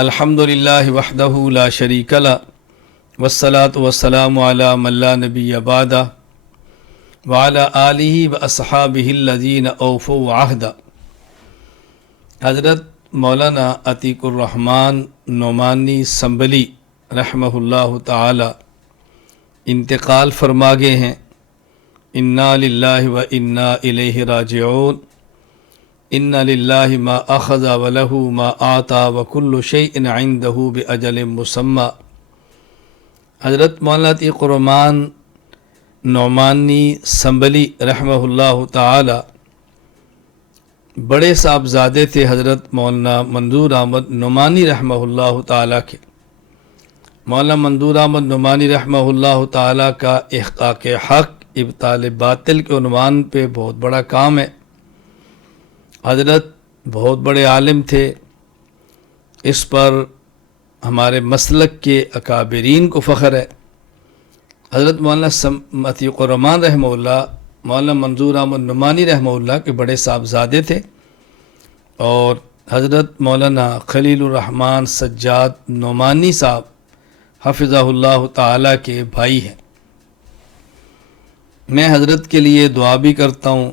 الحمدللہ وحدہ لا شریک لہ والصلاة والسلام علی من لا نبی بعدہ وعلی آلہ واصحابہ الذین اوفوا عہدہ۔ حضرت مولانا عتیق الرحمن نعمانی سنبلی رحمہ اللہ تعالی انتقال فرما گئے ہیں۔ انا للہ و انا الیہ راجعون۔ ان للہ ما اخذ ولہ ما آتا وکل شیء عندہ باجل مسمی۔ حضرت مولانا عتیق الرحمن نعمانی سنبلی رحمہ اللہ تعالی بڑے صاحبزادے تھے حضرت مولانا منظور احمد نعمانی رحمہ اللہ تعالی کے۔ مولانا منظور احمد نعمانی رحمہ اللہ تعالی کا احقاق حق ابطال باطل کے عنوان پہ بہت بڑا کام ہے۔ حضرت بہت بڑے عالم تھے، اس پر ہمارے مسلک کے اکابرین کو فخر ہے۔ حضرت مولانا عتیق الرحمن رحمہ اللہ مولانا منظور احمد نعمانی رحمہ اللہ کے بڑے صاحبزادے تھے، اور حضرت مولانا خلیل الرحمن سجاد نعمانی صاحب حفظہ اللہ تعالی کے بھائی ہیں۔ میں حضرت کے لیے دعا بھی کرتا ہوں،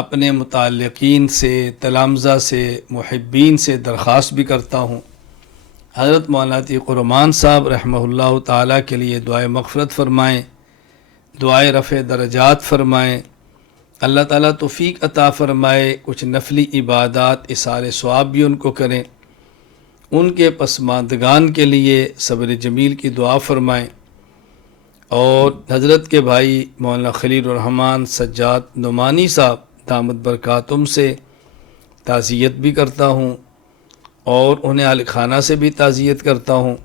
اپنے متعلقین سے، تلامذہ سے، محبین سے درخواست بھی کرتا ہوں، حضرت مولانا عتیق الرحمن صاحب رحمہ اللہ تعالی کے لیے دعائے مغفرت فرمائیں، دعائے رفع درجات فرمائیں، اللہ تعالیٰ توفیق عطا فرمائے، کچھ نفلی عبادات اثار ثواب بھی ان کو کریں، ان کے پسماندگان کے لیے صبر جمیل کی دعا فرمائیں، اور حضرت کے بھائی مولانا خلیل الرحمن سجاد نعمانی صاحب دامت برکاتہم سے تعزیت بھی کرتا ہوں، اور انہیں اہل خانہ سے بھی تعزیت کرتا ہوں۔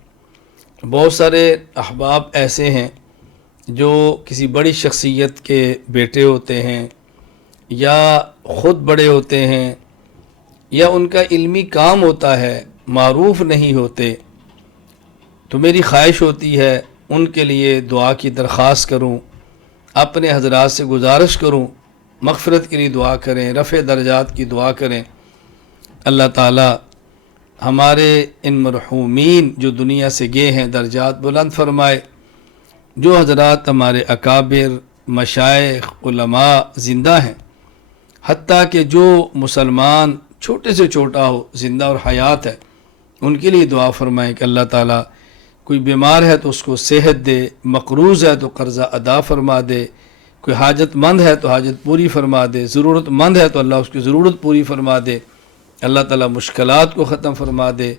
بہت سارے احباب ایسے ہیں جو کسی بڑی شخصیت کے بیٹے ہوتے ہیں، یا خود بڑے ہوتے ہیں، یا ان کا علمی کام ہوتا ہے، معروف نہیں ہوتے، تو میری خواہش ہوتی ہے ان کے لیے دعا کی درخواست کروں، اپنے حضرات سے گزارش کروں مغفرت کے لیے دعا کریں، رفع درجات کی دعا کریں۔ اللہ تعالی ہمارے ان مرحومین جو دنیا سے گئے ہیں درجات بلند فرمائے، جو حضرات ہمارے اکابر مشائخ علماء زندہ ہیں، حتیٰ کہ جو مسلمان چھوٹے سے چھوٹا ہو زندہ اور حیات ہے، ان کے لیے دعا فرمائیں کہ اللہ تعالیٰ کوئی بیمار ہے تو اس کو صحت دے، مقروض ہے تو قرضہ ادا فرما دے، کوئی حاجت مند ہے تو حاجت پوری فرما دے، ضرورت مند ہے تو اللہ اس کی ضرورت پوری فرما دے، اللہ تعالیٰ مشکلات کو ختم فرما دے،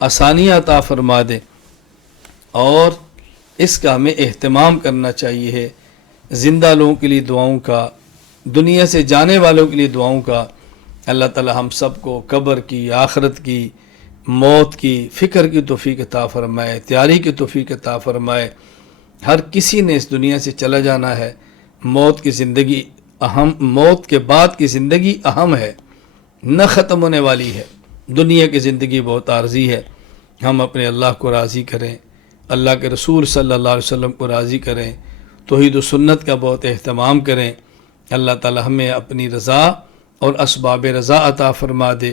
آسانیاں عطا فرما دے، اور اس کا ہمیں اہتمام کرنا چاہیے ہے۔ زندہ لوگوں کے لیے دعاؤں کا، دنیا سے جانے والوں کے لیے دعاؤں کا، اللہ تعالیٰ ہم سب کو قبر کی، آخرت کی، موت کی فکر کی توفیق عطا فرمائے، تیاری کی توفیق عطا فرمائے۔ ہر کسی نے اس دنیا سے چلا جانا ہے، موت کی زندگی اہم، موت کے بعد کی زندگی اہم ہے، نہ ختم ہونے والی ہے۔ دنیا کی زندگی بہت عارضی ہے، ہم اپنے اللہ کو راضی کریں، اللہ کے رسول صلی اللہ علیہ وسلم کو راضی کریں، توحید و سنت کا بہت اہتمام کریں۔ اللہ تعالیٰ ہمیں اپنی رضا اور اسباب رضا عطا فرما دے،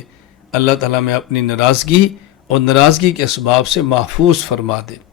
اللہ تعالیٰ ہمیں اپنی ناراضگی اور ناراضگی کے اسباب سے محفوظ فرما دے۔